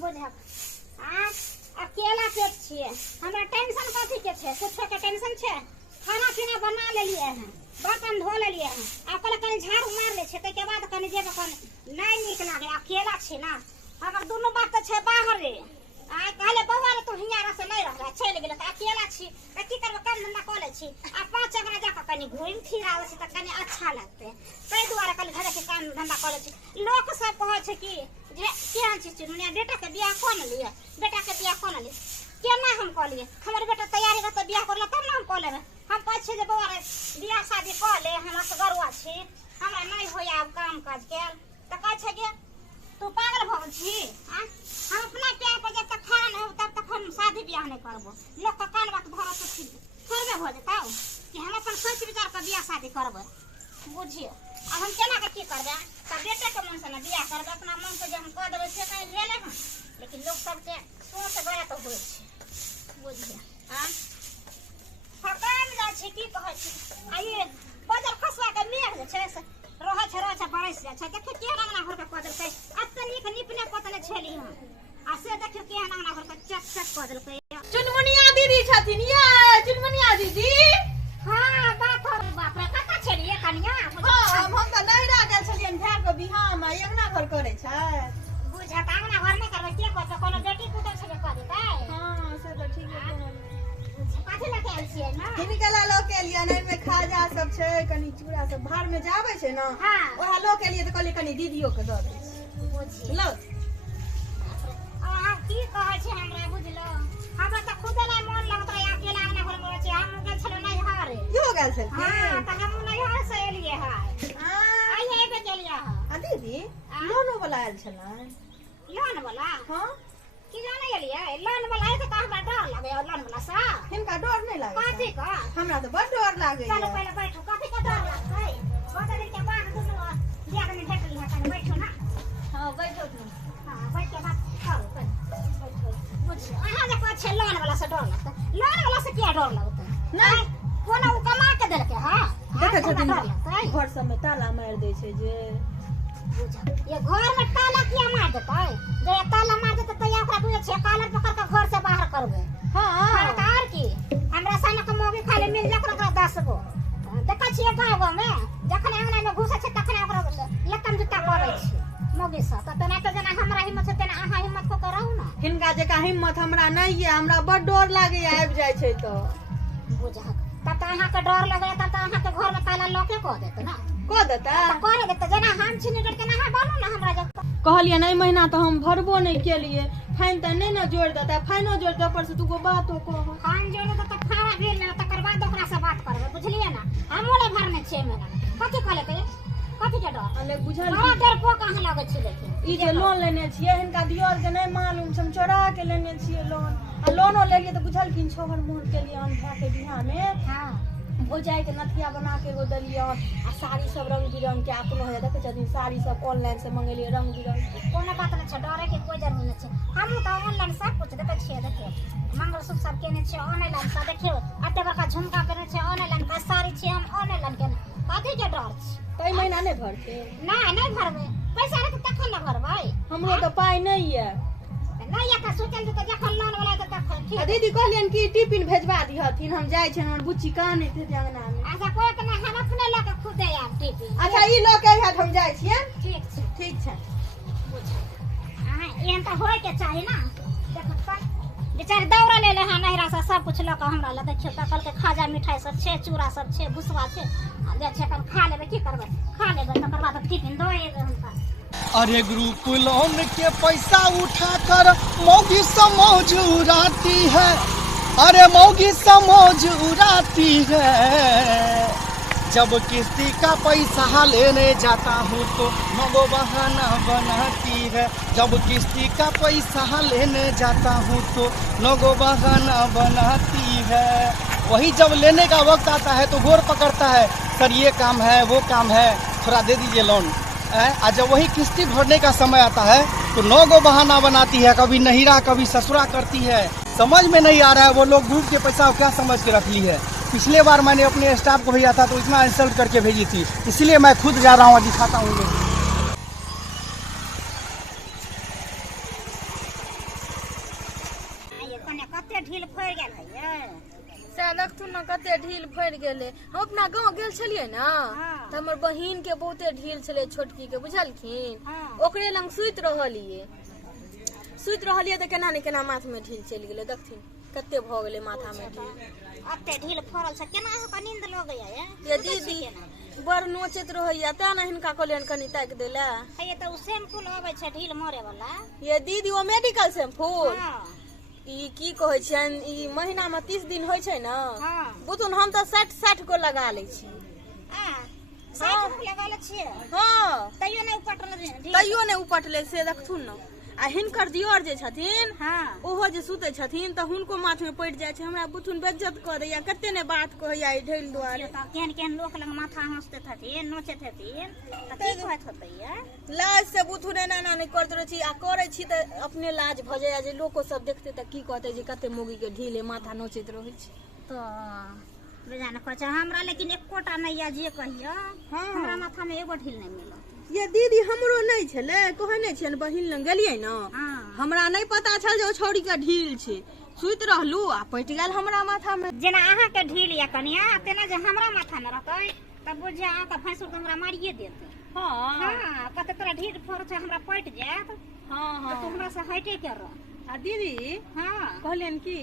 बुझब अकेला पेट छिए हमरा टेंशन कथी के छै कुछो के टेंशन छै खाना पीना बना लेलिए हैं बर्तन धो लेलिए हैं आ कल कनी झाड़ू मार ले छै के बाद कनी जेब कनी नहीं नीक लागे अकेला छी ना हमर दोनों बात तो छै बाहर रे आ कहले बौआ रे तू हियारा से नहीं रहला चल गेल त अकेला छी त की करब काम धंधा क ले छी आ पांच जगह जाके कनी घूम फिर आवे छी त कनी अच्छा लगते तै दुआरे कल घर के काम धंधा क ले छी लोग सब कहे छै कि जे केहन छी चुनिया बेटा के बियाह कोन लिए बेटा के बियाह कोन लिए केना हम क लिए हमर बेटा तैयारी रहत बियाह करला तब ना हम क लेबे हम कहै छै जे बौआ रे बियाह शादी क ले हमरा से गरुआ छी हमरा नहीं होय आब काम काज के त कहै छै कि तू पागल भ गेल छी हम अपना प्यार पर जब तक खड़ा नहीं हो तब तक हम शादी ब्याह नहीं करबो लोग का कान बात भरोसा थोड़े हो जेता कि हम अपन सोच विचार कर बियाह शादी करबे बुझिए अब हम केना के की करबे त बेटे के मन से ना बियाह करबे अपना मन से जे हम क देबे से कहीं ले ले लेकिन लोग सब के सोच गलत होय छै बुझिए थकान जा छै की कहै छी आ ये बाजार खसवा के मेघ जे छै से रहे छै बरस जाय छै देखिए केहन अंगना घर के क देलकै अत्ते नीक निपने पतले छेली हम आ से देखियो केहन अंगना घर के चक चक क देलकै चुनमुनिया दीदी छथिन ये चुनमुनिया दीदी हां बाप रे कता छेली ये कनिया हम त नहिरा गेल छलियन भाय के बियाह में अंगना घर करे छै बुझा त अंगना घर में करबै के कहत कोनो बेटी पुतौ छबे क देतै हां से त ठीक है काथे लके आइल छियै ना हिनकला लोग के लिए नै में खाजा सब छै कनी चूड़ा सब भार में जावे छै ना हां ओहा लोग के लिए त कहली कनी दीदियो के द दे बुझी लो की कहै छै हमरा बुझलो हमरा त खुदे नै मन लगत रहे अकेला अंगना घर में छै हम गेल छलो नै हारे यो गेल छै हां त हम नै हार से एलिए है हां आइए एबे गेलिए है आ दीदी लोनो वाला आयल छला लोन वाला हां की जाने गेलिए लोन वाला है त हमरा डर लागे लोन वाला सा हिनका डर नै लागे कथी का हमरा त बड़ डर लागे चलो पहले बैठो कथी का डर लागतै बहुत दिन के बाद दुनु बियाह में भेटली है कने बैठो ना हां बैठो हां बैठ के बात करो बैठो बुझ अहाँ जे कहै छै लोन वाला से डर लगतै लोन वाला से किया डर लगतै नहीं कोनो उ कमा के देलकै हां देखे छथिन घर सब में ताला मार दै छै जे ये घर में ताला किया मार देतै जे ताला मार देतै त या ओकरा बुझे छै कालर पकड़ के घर से बाहर करबै हां तार की हमरा सामने के मोगी खाली मिल जा ओकरा 10 गो देखै छियै गांव में जखन अंगना में घुसे छै तखन ओकरा लत्तम जुत्ता पड़ै छै मोगी सा त तना त जना हमरा हिम्मत छै तना अहाँ हिम्मत को करौ ना हिनका जेका हिम्मत हमरा नै ये हमरा बड़ डर लागे आबि जाय छै त बुझा त अहाँ के डर लगे त अहाँ के घर में ताला लॉके क देतै ना क देता त करे देतै जना हम छी निकल के ना बानू ना हमरा जब कहलिए नहीं महीना तो हम भरबो नहीं केलिए फाइन त नहीं ना जोड़ देता फाइनो जोड़ दे पर से तू को बात हो कह फाइन जोड़ दे त फारा भेल ना तकर बाद ओकरा से बात करबे बुझलिए ना हमो नै भरने 6 महीना कथि कहले ते कथि के डर अने बुझल बड़ा डर पो कहां लागे छै लेकिन ई जे लोन लेने छिए हिनका दियर के नहीं मालूम हम चोरा के लेने छिए लोन आ लोनो लेलिए त बुझल किन छोहर मोहर के लिए हम भा के बियाह में हां हो जाए के नथिया बना के एगो दलिया आ साड़ी सब रंग बिरंग के अपनो है देखे छथिन साड़ी सब ऑनलाइन से मंगेलिए रंग बिरंग कोनो बात नै छै डरे के कोई जरूरत नै छै हमहु त ऑनलाइन सब कुछ देखे छियै देखियो मंगलसूत्र सब केने छै ऑनलाइन से देखियो अते बड़का झुमका केने छै ऑनलाइन का साड़ी छै हम ऑनलाइन केने कथि के डर छै तै महीना नहीं भरते नहीं भरबै पैसा रे तखन न भरबै हमरो त पाई नहीं है नहीं या त सोचल त जखन लोन वाला त तखन ठीक दीदी कहलियन कि टिफिन भेजवा दिहथिन हम जाय छै हमर बुच्ची काने थे अंगना में अच्छा कोई त नहीं हम अपने लेके खुद दे आब टिफिन अच्छा ई लोग के हाथ हम जाय छियै ठीक छै बुझा हां एहन त होय के चाही ना देखत पर बेचारी दौड़ा ले हां नहिरा से सब कुछ ल के हमरा ल देखियो तकल के खाजा मिठाई सब छै चूड़ा सब छै भुसवा छै आ जे छै कन खा लेबे की करबै खा लेबे तकर बाद टिफिन दो एबे हमका अरे ग्रुप लोन के पैसा उठाकर मौगी समझ उड़ाती है अरे मौगी समझ उड़ाती है जब किस्ती का पैसा लेने जाता हूँ तो मगो बहाना बनाती है जब किस्ती का पैसा लेने जाता हूँ तो नगो बहाना बनाती है वही जब लेने का वक्त आता है तो गोर पकड़ता है सर ये काम है वो काम है थोड़ा दे दीजिए लोन आ जब वही किस्ती भरने का समय आता है तो 9 गो बहाना बनाती है कभी नहिरा कभी ससुरा करती है समझ में नहीं आ रहा है वो लोग ग्रुप के पैसा को क्या समझ के रख ली है पिछले बार मैंने अपने स्टाफ को भेजा था तो इतना इंसल्ट करके भेजी थी इसलिए मैं खुद जा रहा हूँ दिखाता हूँ ढील फड़ गेल है ये से देखथुन न कते ढील फड़ गेले। हम अपना गांव गेल छलिए ना हाँ। त हमर बहिन के बहुते ढील छले छोटकी के बुझलखिन। हाँ। ओकरे लंग सुइत रहलिए त केना ने केना माथ में ढील चलि गेले। देखथिन कते भ गेले माथा में ढील। अते ढील फड़ल से केना है नींद लगे है ये दीदी बड़ नोचैत रहैया त ना हिनका कहलियन कनी ताक देला। ये तो उ शैम्पू आबै छै ढील मारे वाला। ये दीदी ओ मेडिकल शैम्पू हाँ ई की कहै छियन ई महीना में 30 दिन होय छै ना। हाँ बुतुन हम त 60 को लगा लै छी। आ साइड लगा ले छिए हाँ तैयो नहीं उपटल ढील। तैयो ने उपटले से देखथुन न। आ हिनकर दियोर जे छथिन हाँ ओहो जे सुते छथिन त हुनको माथ में पड़ जाय छै। हमरा बुथुन बेइज्जत क दैया कते ने बात कहैया ई ढेल दुआरे। केहन केहन लोक लग माथा हंसते हथिन नोचैत हथिन त की कहत होतै ये लाज से बुथुन एना एना नहीं करत रही आ करे छी त अपने लाज भ जाय जे लोको सब देखते त की कहते जे कते मोगी के ढीले माथा नोचैत रहै छै। तो बेजान कहै छै हमरा लेकिन एकोटा नहीं या जे कहियो हाँ। हमरा माथा में एगो ढील नहीं मिलल। ये दीदी हमरो नहीं छले कहै नहीं छियन बहिन लंग गेलियै न। हाँ हमरा नहीं पता छल जे ओ छौरी के ढील छै। सुइत रहलू आ पटि गेल हमरा माथा में। जेना अहाँ के ढील या कनिया तेना जे हमरा माथा में रहतै तब बुझिया अहाँ के भैंसुर के हमरा मारिए देतै। हां हाँ कते तोरा ढील फड़ छै हमरा पट जायत हां तो हां। हमरा से हटे के रह। आ दीदी हाँ कहलियन की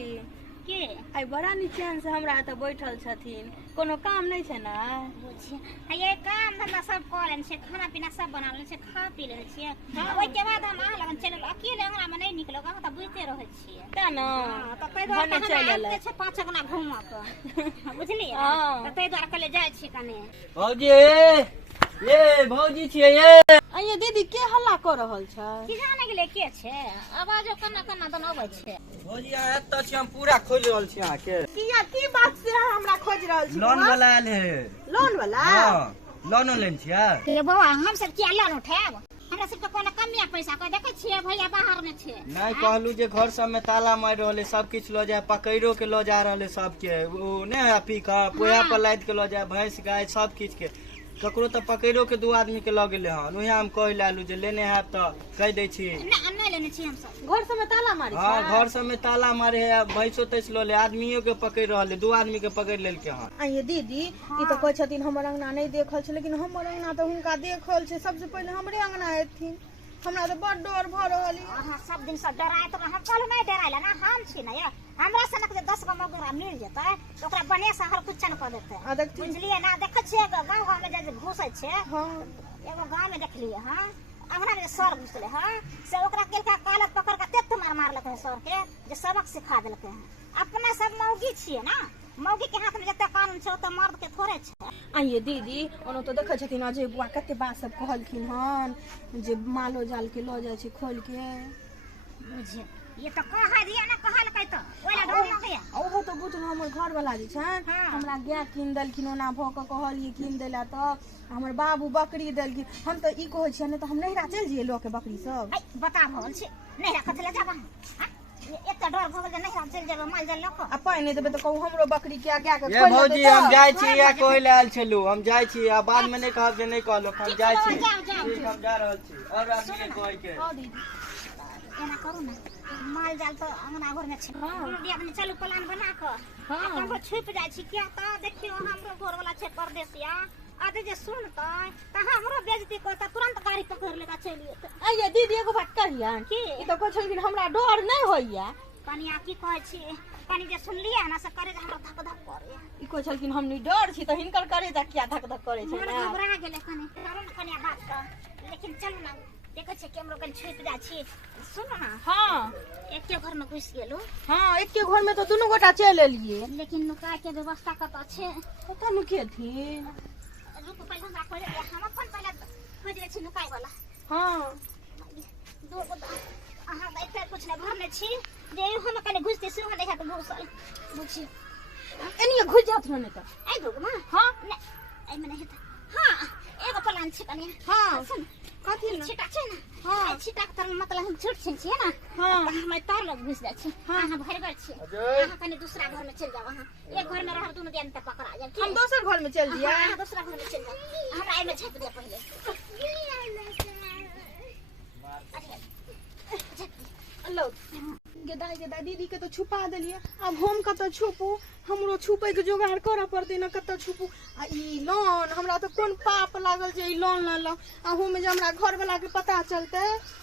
के आई बड़ा निचैन से हमरा त बैठल छथिन कोनो काम नहीं छै ना। बुझिया ये काम धंधा सब कर लेन छै खाना पीना सब बना लेन छै खा पी लेन छियै। ओइ के बाद हम अहाँ लगन चलल अकेले हमरा में नहीं निकलो अहाँ त बुझते रहै छियै ता न हाँ, तो तै द्वारे भने चलि हम एलै। आइते छै 5 गना घुमा के बुझलियै हाँ। तो तै द्वारे कले जाय छी कने। भौजी ये भौजी छियै ये। ये दीदी के हल्ला कर रहल छ। की जाने गेले के छै आवाजो कन्ना कन्ना दन आबै छै। भौजी अहाँ एतऽ छी हम पूरा खोज रहल छी अहाँ के। की बात से अहाँ हमरा खोज रहल छी। लोन वाला आयल है। लोन वाला हां लोन लेन छियै। ये बौआ हम सब किया लोन उठाब हमरा सब के कोनो कमिया पैसा को देखे छियै भैया बाहर में छै। नहीं कहलू जे घर सब में ताला मार रहले सब किछ ल जाए पकड़ो के ल जा रहले सब के वो ने है पिकअप पोया पर लाद के ल जाए भैंस गाय सब किछ के ककरो त पकड़ो के 2 आदमी के ल गेले हन ओहे हम कह लालू जे लेने है त कह दै छी। नहीं लेने छी हम सब घर से में ताला मारी हां घर सब में ताला मारे है भैंसो तैस ल ले आदमियों के पकड़ रहले 2 आदमी के पकड़ लेल के हन। ये दीदी ई तो कहै छथिन हमर अंगना नहीं देखल छै लेकिन हमर अंगना तो हुनका देखल छै। सबसे पहले हमरे अंगना एथिन हमरा तो बड़ डर भ रहल है। अहाँ सब दिन से डराए तो हम कल नहीं डराइला ना हम छी ना ये हमरा सनक जे 10 गो मगरा मिल जेतै तो ओकरा बने से हर कुछ न क देतै। आ देखथिन बुझलिए ना देखे छियै गांव में जे घुसै छै हां एगो गांव में देखलिए हां अंगना में सर घुसले हां से ओकरा केलका कालत पकड़ के तेत मार मारलक है सर के जे सबक सिखा देलकै है। अपना सब मौगी छियै ना मौगी के हाथ में जते कानून छै त मर्द के थोड़े छै। ये दीदी ओनो तो देखे छथिन अजय बुआ कते बात सब कहलखिन हन जे मालो जाल के ल जाय छै खोल के। बुझिए ये तो कह दिया ना कहलकै त ओला डर न गया। ओहो तो बुझल हमर घर वाला जे छन हाँ। हमरा गाय कीन देलखिन ओना भ के कहलिए कीन देला त हमर बाबू बकरी देलखिन। हम त ई कहै छियै ने त हम नहिरा चल जिए ल के बकरी सब। है बता भल छै नहीं रखत ले जाबा हां एते डर भ गेल नहीं हम चल जेबे माल जाल लक आ पाइ नहीं देबे त कहू हमरो बकरी के गाय के ये खोल भौजी हम जाय छी या कोई लाल छलू हम जाय छी आ बाद में नहीं कहब जे नहीं कहलो हम जाय छी। जाओ। ठीक हम जा रहल छी और आदमी के कह के। हां दीदी एना करू ना माल जाल तो अंगना घर में छै दुनू आदमी चलू प्लान बना के हाँ। हम छुप जाय छी किया त देखियो हमरो घर वाला छै परदेसिया आदे जे सुनतै त हमरो बेइज्जती करतै तुरंत गाड़ी पकड़ लेगा चलिए त ये दीदी एगो बात कहियन की ई तो कहै छलखिन हमरा डर नहीं होइया। कनिया की कहै छी कनी जे सुनलिए ना से करे जे हमरा धक धक करे ई कहै छलखिन हम नहीं डर छी त हिनकर करे जा किया धक धक करे छै मन ना। घबरा गेले कनी करू ना कनिया बात का लेकिन चलू ना देखे छै कैमरो कन छुप जा छी सुनो ना हां एके घर में घुस गेलो हां एक के घर में तो दोनों गोटा चल एलिए लेकिन नुका के व्यवस्था कत छै पता नहीं के थी। रुक पहले हमरा खोज ले हम अपन पहले खोज ले छी नुकाई वाला हां दो गो अहाँ एते कुछ नहीं भरने छी जे हम कने घुसते से हम देखा तो घुसल बुझी एनिए घुस जात रहने त आई दो ना हां आई मने हेता हां एगो प्लान छै कने हां सुन कथी ना छिटा छै ना हाँ। आई छिटा के तर मतलब हम छूट छिए ना हाँ। त हम तार लग घुस जाय छी हाँ। अहाँ भर गए छी अजय। अहाँ कने दूसरा घर में चल जाओ अहाँ एक घर में रह दोनों दिन तक पकड़ा जाए हम दोसर घर में चल दिया। हाँ, दूसरा घर में चल जाओ हमरा आई में झप दे पहले लो गेदाई गेदाई दीदी के तो छुपा दिलिए, अब हम कत छुपू, हमरो छुपे के जोगाड़ करऽ पड़ते न, कत छुपू। आ ई लोन हमरा तो कोन पाप लागल जे ई लोन ल आहू में जे हमरा घर वाला के पता चलते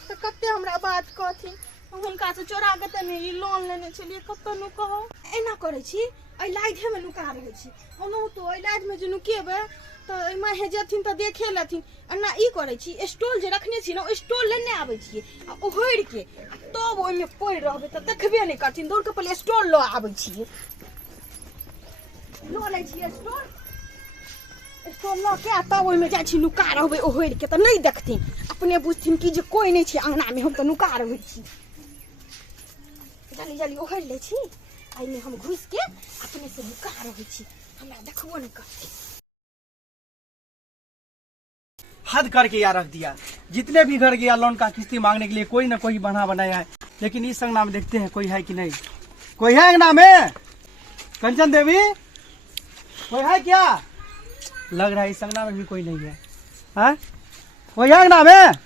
तो कते हमरा बात कहथिन। हुनका से चोरा के तने ई लोन लेने छलिए, कत नु कहो एना करे छी, ए लाइट में नुका रहे छी, ओनो तो ए लाइट में जे नुकेबे तो एमा हे जथिन तो देखे लथिन। अन्ना ई करे छी, स्टॉल जे रखने छी न, ओ स्टॉल लेने आबै छी आ ओहड़ के तब ओइ में पड़ रहबे त देखबे नै करथिन, दौड़ के पहिले स्टॉल ल आबै छी, लो लै छी स्टॉल, स्टॉल ल के तब ओइ में जाइ छी नुका रहबे ओहड़ के त नै देखथिन, अपने बुझथिन कि जे कोई नै छै अंगना में, हम त नुका रहै छी। जल्दी जल्दी ओहड़ ले छी, आई में हम घुस के अपने से नुका रहै छी, हमरा देखबो नै करथिन। हद करके यार रख दिया। जितने भी घर गया लोन का किस्ती मांगने के लिए कोई ना कोई बहाना बनाया है, लेकिन इस संगना में देखते हैं कोई है कि नहीं। कोई है अंगना में? कंचन देवी कोई है क्या? लग रहा है इस संगना में भी कोई नहीं है। हाँ कोई है अंगना में?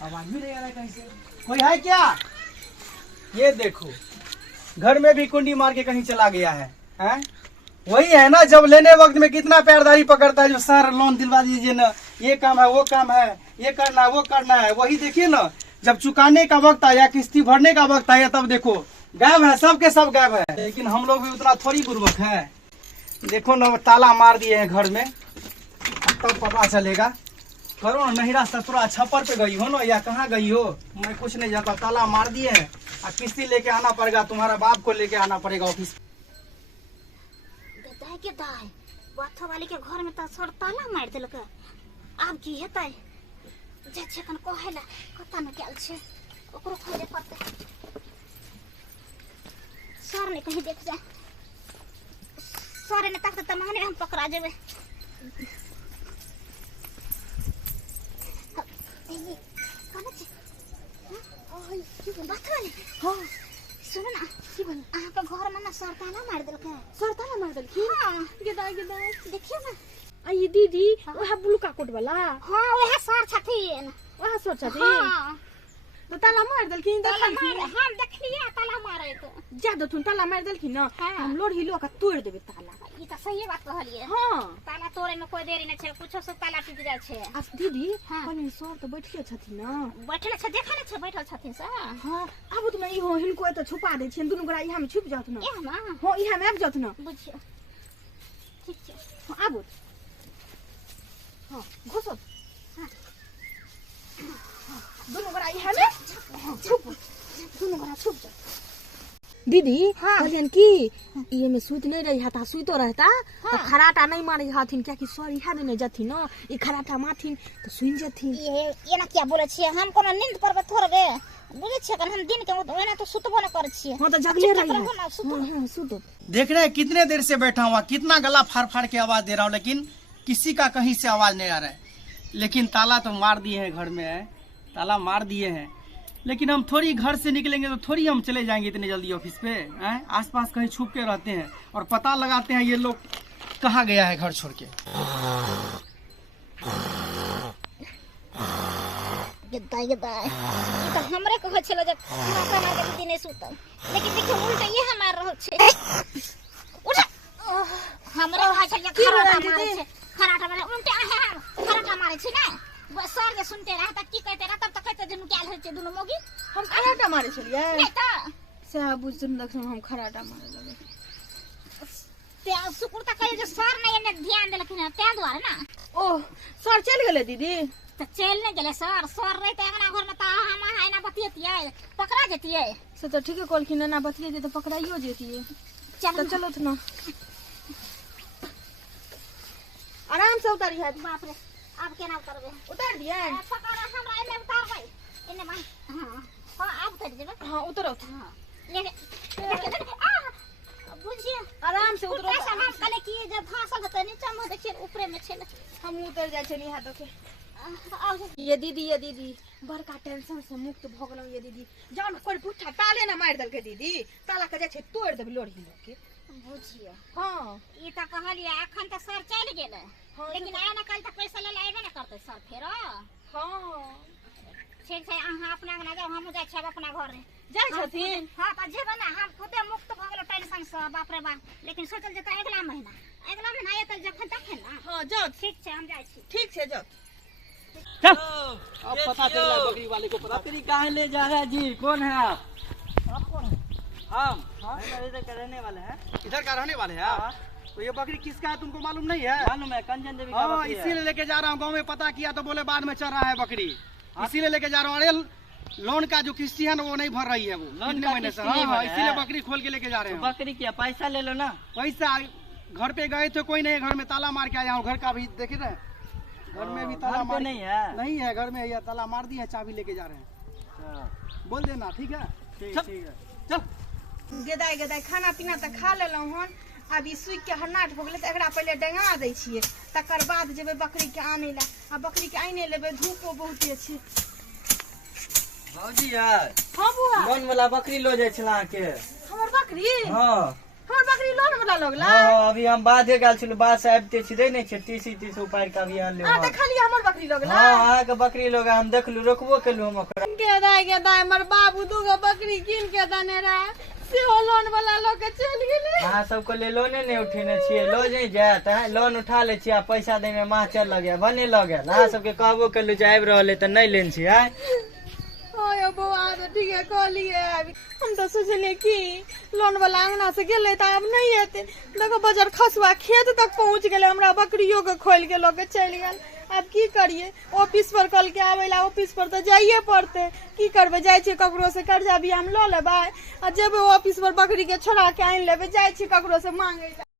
आवाज भी नहीं आ रहा है कहीं से। कोई है क्या? ये देखो घर में भी कुंडी मार के कहीं चला गया है। हाँ वही है ना, जब लेने वक्त में कितना प्यारदारी पकड़ता है, जो सर लोन दिलवा दीजिए ना, ये काम है वो काम है, ये करना है वो करना है। वही देखिए ना, जब चुकाने का वक्त आया, किस्ती भरने का वक्त आया, तब देखो गायब है, सबके सब गायब है। लेकिन हम लोग भी उतना थोड़ी बुर्बक है। देखो ना ताला मार दिए हैं घर में, तब पता चलेगा। करो ना, नहिरा ससुरा छप्पर पे गई हो ना या कहाँ गई हो, मैं कुछ नहीं जाता। ताला मार दिए हैं और किस्ती लेके आना पड़ेगा, तुम्हारा बाप को लेके आना पड़ेगा ऑफिस। के दाई बाथो वाली के घर में त सर ताला मार देलक, आब की हेतै? जे छकन कहेला कत न गेल छै, ओकरो खोजे पड़तै। सर ने कहीं देख जाए, सर ने तक त माने हम पकड़ा जेबे। कौन छै? ओय की बात वाली? हां सुन ना, की बोल? अहाँ के घर में ना सर ताला मार देलक है। सर ताला मार देलखिन? हां गेदाई गेदाई देखियो ना। आई दीदी ओहा ब्लू का कोट वाला? हां ओहे सर छथिन, ओहा सर छथिन। हां तो ताला मार देलखिन, ताला मार, देखलखिन हम देखलिए ताला मारे तो जा दथुन ताला मार देलखिन ना, हाँ। हम लोढ़ी लो का तोड़ देबे ताला। ई त सही बात कहलिए। हां ताला तोड़े में कोई देरी नै छै, कुछो से ताला टूट जाय छै। आ दीदी हाँ। कनी सर तो बैठले छथिन ना। बैठले छै, देखा नै छै बैठल छथिन से। हां आबू तुम ई हो हिनको एत छुपा दे छिन, दुनु गोरा इहा में छुप जात ना। ए ना हां इहा में आब जात ना। बुझियो ठीक छै। हां आबू। हां घुसो। हां दुनु गोरा इहा में छुप, दुनु गोरा छुप जा। दीदी कहलियन की ये में सूत नहीं रही हता, सूतो रहता तो खराटा नहीं मारे हथिन, क्या कि सर इहा ने जथिन न, ई खराटा माथिन तो सुन जथिन। ये ना क्या बोले छिए, हम कोनो नींद परबे थोड़बे बुझे छिए, कन हम दिन के ओना तो सुतबो न करे छिए। हां तो जगले रही है। हां सुतो। देख रहे हैं कितने देर से बैठा हुआ, कितना गला फाड़ फाड़ के आवाज दे रहा हूँ, लेकिन किसी का कहीं से आवाज नहीं आ रहा है। लेकिन ताला तो मार दिए हैं घर में, है ताला मार दिए हैं, लेकिन हम थोड़ी घर से निकलेंगे तो थोड़ी हम चले जाएंगे इतने जल्दी ऑफिस पे। आसपास कहीं छुप के रहते हैं और पता लगाते हैं ये लोग कहाँ गया है घर छोड़ के। गदाई गदाई ई त हमरे कह छलो जे खाना ना के दिन सुतल, लेकिन देखियो उल्टा ये हमार रह छै। उठ हमरे कह छल जे खराटा मारे छै, खराटा मारे उल्टा है, खराटा मारे छै ना। बस सर जे सुनते रह त की कहते रह, तब त कहते जे नुकाल होय छै दुनु मोगी। हम खराटा मारे छलिए नै त से बुझन देख हम खराटा मारे लगे। ते सुकुर त कहे जे सर नै एने ध्यान देलखिन है, ते द्वारा ना। ओह सर चल गेले दीदी? त चल नै गेले सर, सर रहते अंगना घर में त हम आइना बतियतिए, पकड़ा जतिए। से तो ठीक है कहलखिन ना, बतिये तो पकड़ाइयो जेतिए। चल चलो त ना आराम से उतारी है। बाप रे अब केना करबे? उतार दिए? पकड़ा हमरा एने उतारबै, एने मान। हां हां अब उतार देबे। हां उतरो। हां ले बुझिए आराम से उतरो। कैसा हम कले की जब भाषण होते नीचे में देखिए ऊपर में छले, हम उतर जाय छनी हाथ के। आओ ये दीदी बड़का टेंशन से मुक्त भ गेलौ। ये दीदी जान कोई पुठा ताले ना मार देलके दीदी, ताला के जाय छै तोड़ देब लोढ़ी के। बुझिए हां ई त कहलिए एखन त सर चल गेले, लेकिन आय ना कल त पैसा ले आइबे ना करते सर फेर। हां ठीक छै, अहाँ अपना अंगना जाओ, हम जाय छै अपना घर। जाय छथिन हाँ तो जेबे ना हम खुदे मुक्त भ गेलो टेंशन से बाप रे बाप लेकिन सोचल जेता अगला महीना एतै जखन तखन ना हां जाओ ठीक छै हम जाइ छी ठीक छै जाओ चल अब पता चला बकरी वाले को पता। बकरी कहाँ ले जा रहा है जी? कौन है आप? आप कौन है? हम इधर का रहने वाले हैं। इधर का रहने वाले हैं आप? तो ये बकरी किसका है तुमको मालूम नहीं है? मालूम है, कंचन देवी का हाँ बकरी है। इसीलिए लेके जा रहा हूँ। गाँव में पता किया तो बोले बाद में चल रहा है बकरी, इसीलिए लेके जा रहा हूँ। अरे लोन का जो किस्ती है ना वो नहीं भर रही है वो लोन कितने का महीने से। किस्ती नहीं हाँ भरा है। इसीलिए बकरी खोल के लेके जा रहे तो हैं। बकरी क्या पैसा ले लो ना। पैसा घर पे गए थे कोई नहीं, घर में ताला मार के आया हूँ। घर का भी देखे रहे, घर में भी ताला घर पे मार नहीं है। नहीं है, घर में है, ताला मार दिया, चाबी लेके जा रहे हैं। बोल देना ठीक है। ठीक चल। ठीक है। चल गेदाय गेदाय खाना पीना तऽ खा लेलहुँ हन। आब ई सुखि के हन्नाट हो गेलै तऽ एकरा पहिले डेंगा दै छियै, तकर बाद जेबै बकरी के आनै लए। आ बकरी के आइने लेबै, धूपो बहुते छै। भौजी यार, हाँ बुआ, लोन वाला बकरी लो जाए छला के। हमर बकरी हाँ हमर बकरी लोन वाला लगला। हाँ, अभी हम बाधे गेल छलु, बाध से आबिते छी दै नहि छै तीसी उपार के अभी आन ले। आ देखलिए हमर बकरी लगला। हाँ अहाँ के बकरी लोग हम देखलु, रोकबो केलु हम ओकरा। गेदाय गेदाय हमर बाबू दूगो बकरी कीन के देने रहे, सेहो लोन वाला लऽ के चलि गेलै। अहाँ सबके लिए लोने नहीं उठेने छियै, लो नहीं जायत है, लोन उठा ले छियै, पैसा दे में मास्टर लग गया, भने लग गया। अहाँ सबके कहबो केलु जे आबि रहल है तऽ नहीं लेन छियै। ओए बौआ तो ठीक है कहलिए। हम तो सोचलिए कि लोन वाला अंगना से गेले तो अब नहीं एते। देखो बाजार खसुआ खेत तक पहुंच गेले, हमरा बकरियों के खोल के लोग चल गेल। अब की करिए, ऑफिस पर कल के आवेला, ऑफिस पर तो जाइए पड़ते। की करबे, जाय छी ककरो से कर्जा भी हम ल लेबै आ जेबे ऑफिस पर बकरी के छोड़ा के आन लेबै, जाय छी ककरो से मांगे।